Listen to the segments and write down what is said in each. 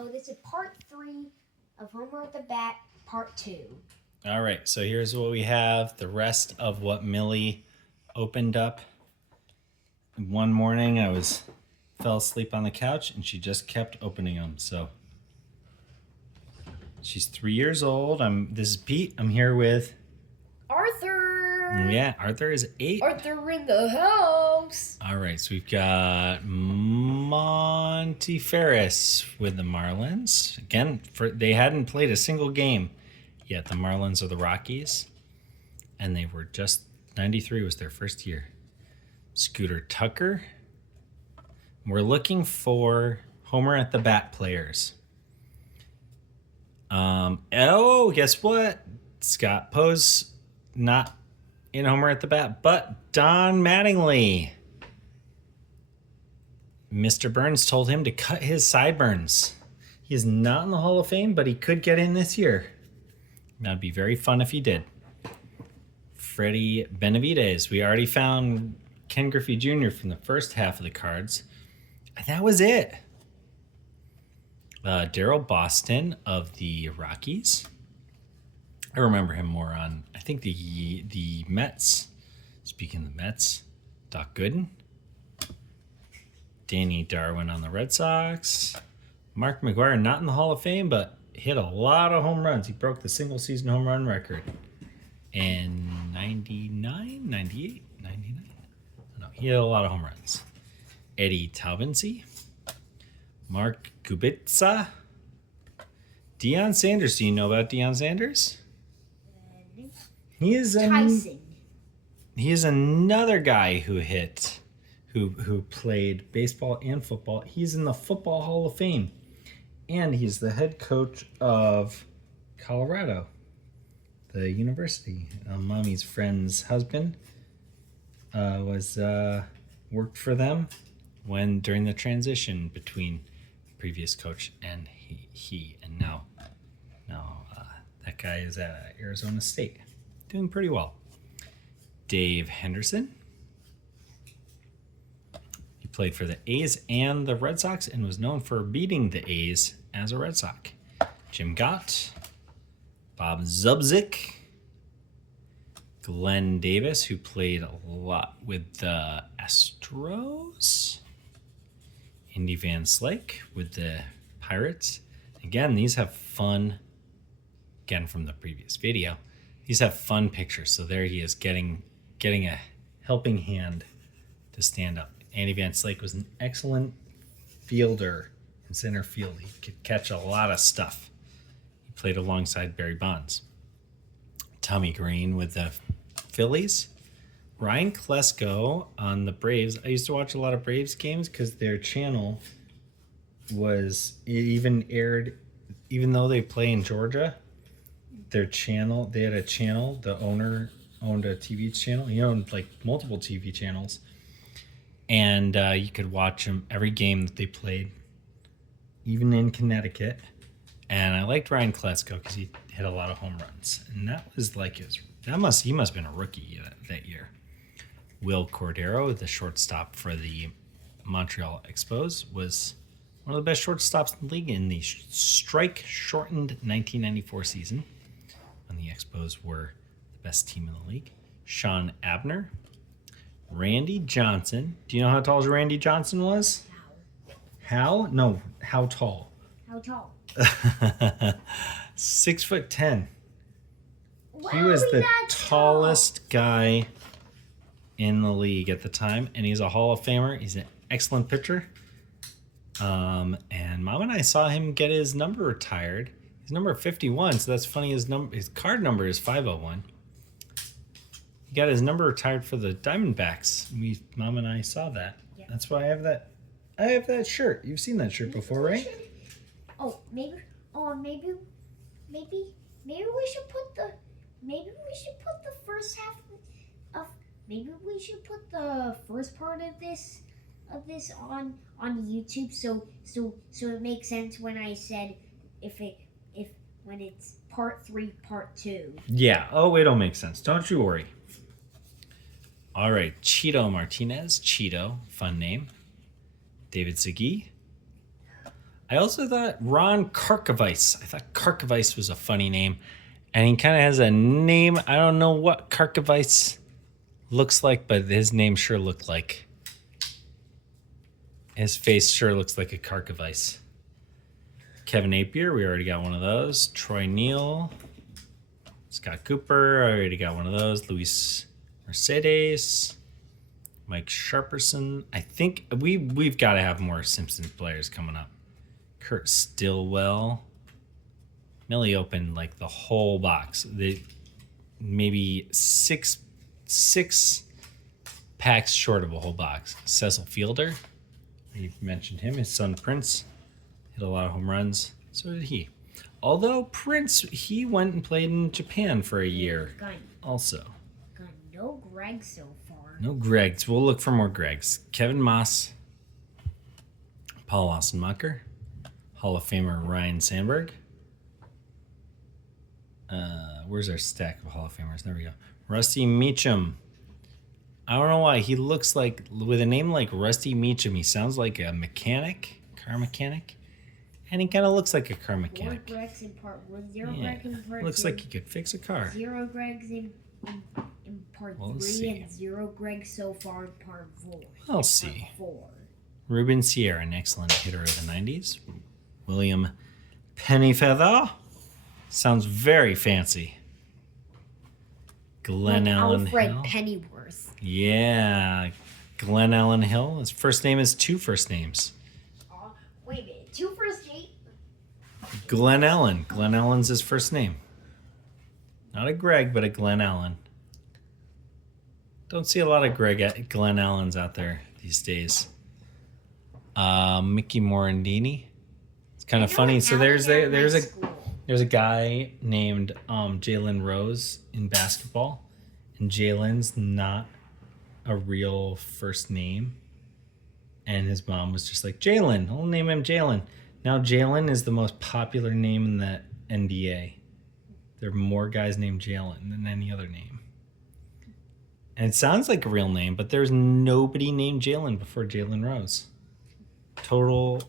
So this is part 3 of Homer at the Bat, part 2. All right, so here's what we have. The rest of what Millie opened up. One morning I fell asleep on the couch and she just kept opening them. So she's 3 years old. This is Pete. I'm here with Arthur. Yeah, Arthur is 8. Arthur in the house. All right, so we've got Monty Ferris with the Marlins. Again, they hadn't played a single game yet. The Marlins are the Rockies, and they were just 93 was their first year. Scooter Tucker. We're looking for Homer at the Bat players. Guess what? Scott Poe's not in Homer at the Bat, but Don Mattingly. Mr. Burns told him to cut his sideburns. He is not in the Hall of Fame, but he could get in this year. That'd be very fun if he did. Freddie Benavidez. We already found Ken Griffey Jr. from the first half of the cards. And that was it. Daryl Boston of the Rockies. I remember him more on, I think, the Mets. Speaking of the Mets, Doc Gooden. Danny Darwin on the Red Sox. Mark McGwire, not in the Hall of Fame, but hit a lot of home runs. He broke the single-season home run record in 99, 98, 99. No, he hit a lot of home runs. Eddie Taubensee. Mark Kubica. Deion Sanders. Do you know about Deion Sanders? He is Tyson. He is another guy who played baseball and football. He's in the Football Hall of Fame. And he's the head coach of Colorado, the university. Mommy's friend's husband worked for them during the transition between previous coach and he. And now that guy is at Arizona State, doing pretty well. Dave Henderson. He played for the A's and the Red Sox and was known for beating the A's as a Red Sox. Jim Gott. Bob Zubzik. Glenn Davis, who played a lot with the Astros. Indy Van Slyke with the Pirates. Again, these have fun. Again, from the previous video, these have fun pictures. So there he is getting a helping hand to stand up. Andy Van Slyke was an excellent fielder in center field. He could catch a lot of stuff. He played alongside Barry Bonds. Tommy Green with the Phillies. Ryan Klesko on the Braves. I used to watch a lot of Braves games because their channel even aired, even though they play in Georgia, they had a channel, the owner owned a TV channel. He owned like multiple TV channels. And you could watch them every game that they played, even in Connecticut. And I liked Ryan Klesko because he hit a lot of home runs. And that was like he must have been a rookie that year. Will Cordero, the shortstop for the Montreal Expos, was one of the best shortstops in the league in the strike-shortened 1994 season, when the Expos were the best team in the league. Sean Abner. Randy Johnson. Do you know how tall Randy Johnson was? How? No, how tall? How tall? 6'10". Wow, He was the that's tallest guy in the league at the time, and he's a Hall of Famer. He's an excellent pitcher. And Mom and I saw him get his number retired. He's number 51, so that's funny. His card number is 501. He got his number retired for the Diamondbacks. Mom and I saw that. Yeah. That's why I have that. I have that shirt. You've seen that shirt before, right? Maybe we should put the first half of maybe we should put the first part of this on YouTube so it makes sense when I said when it's part 3 part 2. Yeah. Oh, it'll make sense. Don't you worry. All right, Cheeto Martinez. Cheeto, fun name. David Segui. I also thought Ron Karkovice. I thought Karkovice was a funny name. And he kind of has a name. I don't know what Karkovice looks like, but his name sure looked like. His face sure looks like a Karkovice. Kevin Napier, we already got one of those. Troy Neal. Scott Cooper, I already got one of those. Luis Mercedes. Mike Sharperson. I think we've got to have more Simpsons players coming up. Kurt Stillwell. Millie opened like the whole box. Maybe six packs short of a whole box. Cecil Fielder. You've mentioned him. His son Prince hit a lot of home runs. So did he. Although Prince, he went and played in Japan for a year. Also. Got no Greg so far. No Gregs. We'll look for more Gregs. Kevin Moss. Paul Ossenmacher. Hall of Famer Ryan Sandberg. Where's our stack of Hall of Famers? There we go. Rusty Meacham. I don't know why. He looks like, with a name like Rusty Meacham, he sounds like a mechanic, car mechanic. And he kind of looks like a car mechanic. 4 Gregs in part 1, 0 Yeah. Greg in part Looks 2. like he could fix a car. 0 Gregs in part We'll 3 see. and 0 Gregs so far in part 4. We'll see. Part 4. Ruben Sierra, an excellent hitter of the 90s. William Pennyfeather. Sounds very fancy. Glenn Like Allen Alfred Hill. Pennyworth. Yeah. Glenn Allen Hill. His first name is 2 first names. Wait a minute. 2 first name? Glenn Allen. Glenn Allen's his first name. Not a Greg, but a Glenn Allen. Don't see a lot of Glenn Allens out there these days. Mickey Morandini. It's kind of funny. So there's a guy named Jalen Rose in basketball, and Jalen's not a real first name. And his mom was just like, Jalen, I'll name him Jalen. Now Jalen is the most popular name in the NBA. There are more guys named Jalen than any other name. And it sounds like a real name, but there's nobody named Jalen before Jalen Rose. Total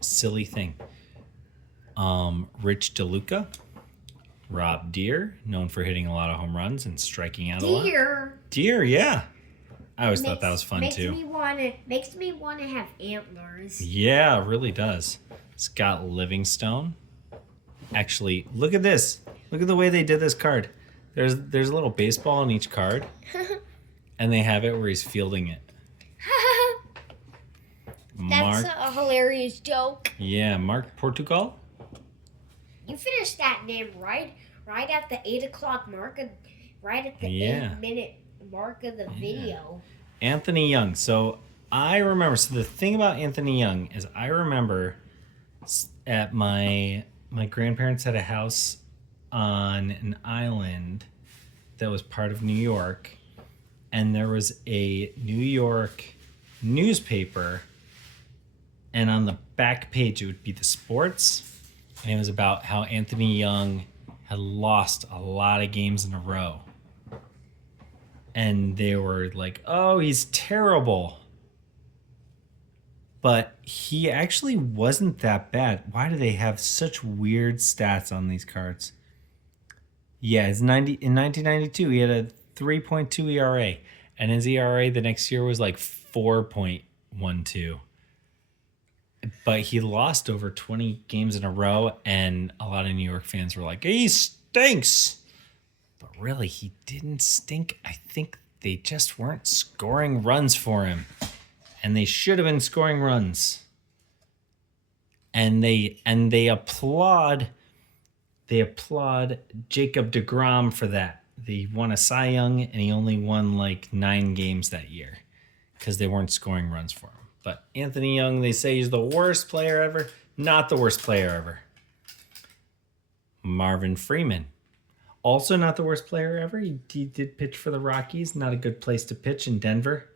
silly thing. Rich DeLuca. Rob Deere, known for hitting a lot of home runs and striking out a lot. Deere, yeah. I always thought that was fun too. Makes me want to have antlers. Yeah, it really does. Scott Livingstone. Actually, look at this. Look at the way they did this card. There's a little baseball on each card, and they have it where he's fielding it. That's a hilarious joke. Yeah, Mark Portugal. You finished that name right at the 8 o'clock mark, right at the 8-minute mark of the video. Anthony Young. So I remember. So the thing about Anthony Young is I remember at my grandparents had a house on an island that was part of New York, and there was a New York newspaper, and on the back page it would be the sports, and it was about how Anthony Young had lost a lot of games in a row. And they were like, oh, he's terrible. But he actually wasn't that bad. Why do they have such weird stats on these cards? Yeah, in 1992, he had a 3.2 ERA. And his ERA the next year was like 4.12. But he lost over 20 games in a row. And a lot of New York fans were like, he stinks. But really, he didn't stink. I think they just weren't scoring runs for him. And they should have been scoring runs. And they applaud Jacob deGrom for that. They won a Cy Young, and he only won like 9 games that year because they weren't scoring runs for him. But Anthony Young, they say he's the worst player ever. Not the worst player ever. Marvin Freeman. Also not the worst player ever. He did pitch for the Rockies. Not a good place to pitch in Denver.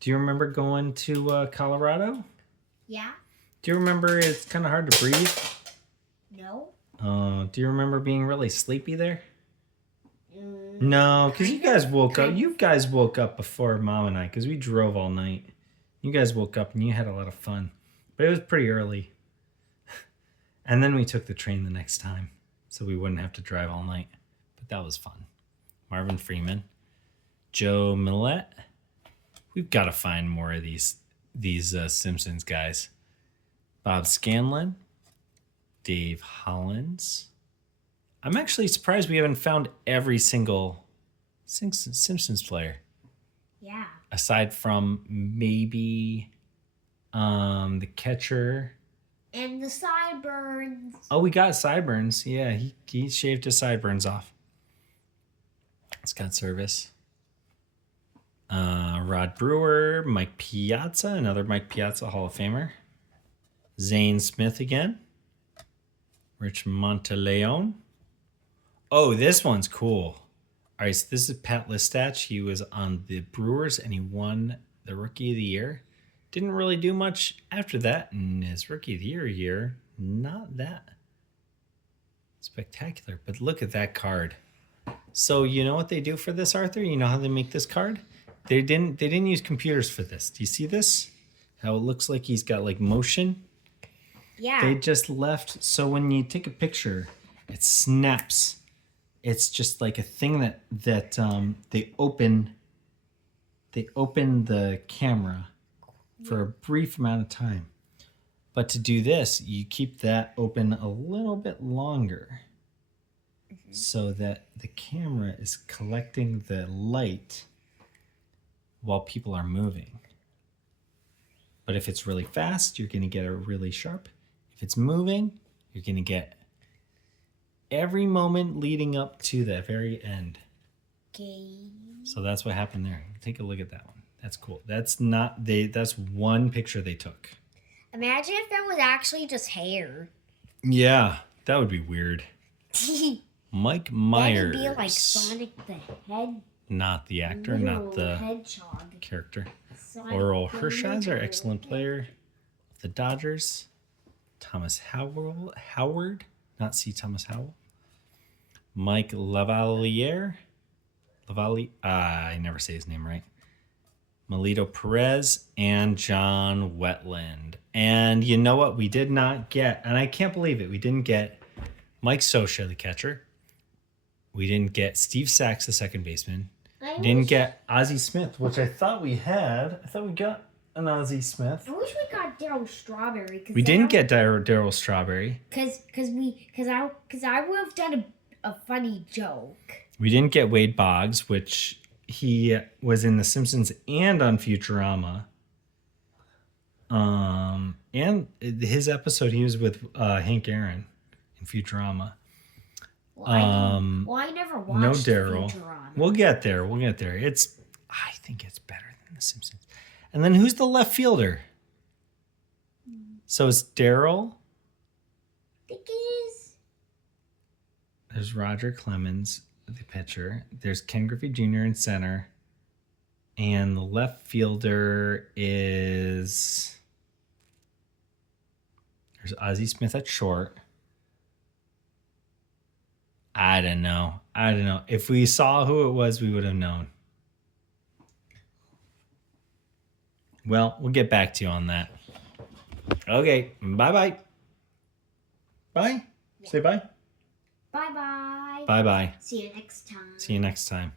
Do you remember going to Colorado? Yeah. Do you remember it's kind of hard to breathe? No. Do you remember being really sleepy there? No, because you guys woke up. You guys woke up before Mom and I because we drove all night. You guys woke up and you had a lot of fun. But it was pretty early. And then we took the train the next time, so we wouldn't have to drive all night. But that was fun. Marvin Freeman, Joe Millette. We've got to find more of these Simpsons guys. Bob Scanlon, Dave Hollins. I'm actually surprised we haven't found every single Simpsons player. Yeah. Aside from maybe the catcher. And the sideburns. Oh, we got sideburns. Yeah, he shaved his sideburns off. Scott Service. Rod Brewer, Mike Piazza, another Mike Piazza Hall of Famer. Zane Smith again. Rich Monteleone. Oh, this one's cool. All right, so this is Pat Listach. He was on the Brewers and he won the Rookie of the Year. Didn't really do much after that in his Rookie of the Year. Not that spectacular, but look at that card. So you know what they do for this, Arthur? You know how they make this card? They didn't use computers for this. Do you see this? How it looks like he's got like motion? Yeah. They just left, so when you take a picture, it snaps. It's just like a thing that they open the camera for a brief amount of time. But to do this, you keep that open a little bit longer so that the camera is collecting the light while people are moving. But if it's really fast, you're going to get it really sharp. If it's moving, you're going to get every moment leading up to the very end. Okay. So that's what happened there. Take a look at that one. That's cool. That's one picture they took. Imagine if that was actually just hair. Yeah, that would be weird. Mike Myers. That would be like Sonic the Hedgehog. Not the actor, not the hedgehog. character. Sonic Oral the Hershiser, Hedgehog. excellent player. The Dodgers. Thomas Howard, not C. Thomas Howell. Mike Lavalier. I never say his name right. Melito Perez and John Wetland. And you know what we did not get? And I can't believe it. We didn't get Mike Scioscia, the catcher. We didn't get Steve Sachs, the second baseman. We didn't get Ozzie Smith, which I thought we had. I thought we got an Ozzie Smith. I wish we got Darryl Strawberry. We didn't get Darryl Strawberry. Cause I would have done a funny joke. We didn't get Wade Boggs, which he was in The Simpsons and on Futurama. And his episode, he was with Hank Aaron in Futurama. Well, I never watched no Daryl. Futurama. We'll get there. I think it's better than The Simpsons. And then who's the left fielder? So it's Daryl. I think it is. There's Roger Clemens, the pitcher. There's Ken Griffey Jr. in center. And the left fielder is... There's Ozzie Smith at short. I don't know. If we saw who it was, we would have known. Well, we'll get back to you on that. Okay, bye-bye. Bye. Say bye. Bye-bye. Bye-bye. See you next time. See you next time.